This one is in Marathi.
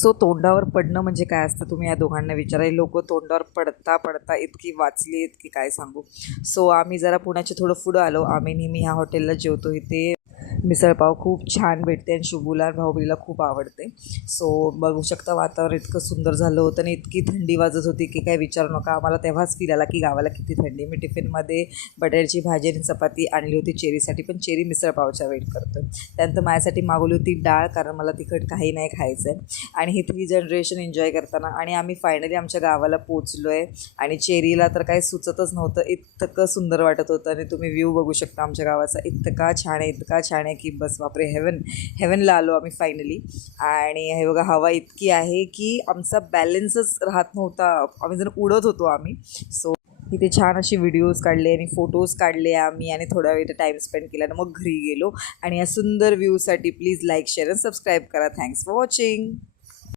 सो तोंडावर पडणं म्हणजे काय असतं तुम्ही या दोघांना विचारा. हे लोक तोंडावर पडता पडता इतकी वाचली आहेत की काय सांगू. सो आम्ही जरा पुण्याचे थोडं पुढं आलो. आम्ही नेहमी ह्या हॉटेलला जेवतो. इथे मिसळपाव खूप छान भेटते आणि शुभूला आणि भाऊबीला खूप आवडते. सो बघू शकता वातावरण इतकं सुंदर झालं होतं आणि इतकी थंडी वाजत होती की काय विचारू नका. आम्हाला तेव्हाच फील आला की गावाला किती थंडी. मी टिफिनमध्ये बटाट्याची भाजी आणि चपाती आणली होती चेरीसाठी, पण चेरी मिसळपावच्या वेट करतो. त्यानंतर माझ्यासाठी मागवली होती डाळ, कारण मला तिखट काही नाही खायचं आहे. आणि ही 3 जनरेशन एन्जॉय करताना आणि आम्ही फायनली आमच्या गावाला पोचलो आहे. आणि चेरीला तर काही सुचतच नव्हतं, इतकं सुंदर वाटत होतं. आणि तुम्ही व्ह्यू बघू शकता आमच्या गावाचा, इतका छान आहे, इतका छान आहे की बस बापरे, हेवनला आलो आम्ही फायनली. आणि हे बघा हवा इतकी आहे की आमचा बॅलन्सच राहत नव्हता, आम्ही जर उडत होतो आम्ही. सो इथे छान अशी व्हिडिओज काढले आणि फोटोज काढले आम्ही आणि थोडा वेळ टाईम स्पेंड केला आणि मग घरी गेलो. आणि या सुंदर व्ह्यूसाठी प्लीज लाईक शेअर आणि सबस्क्राईब करा. Thanks for watching.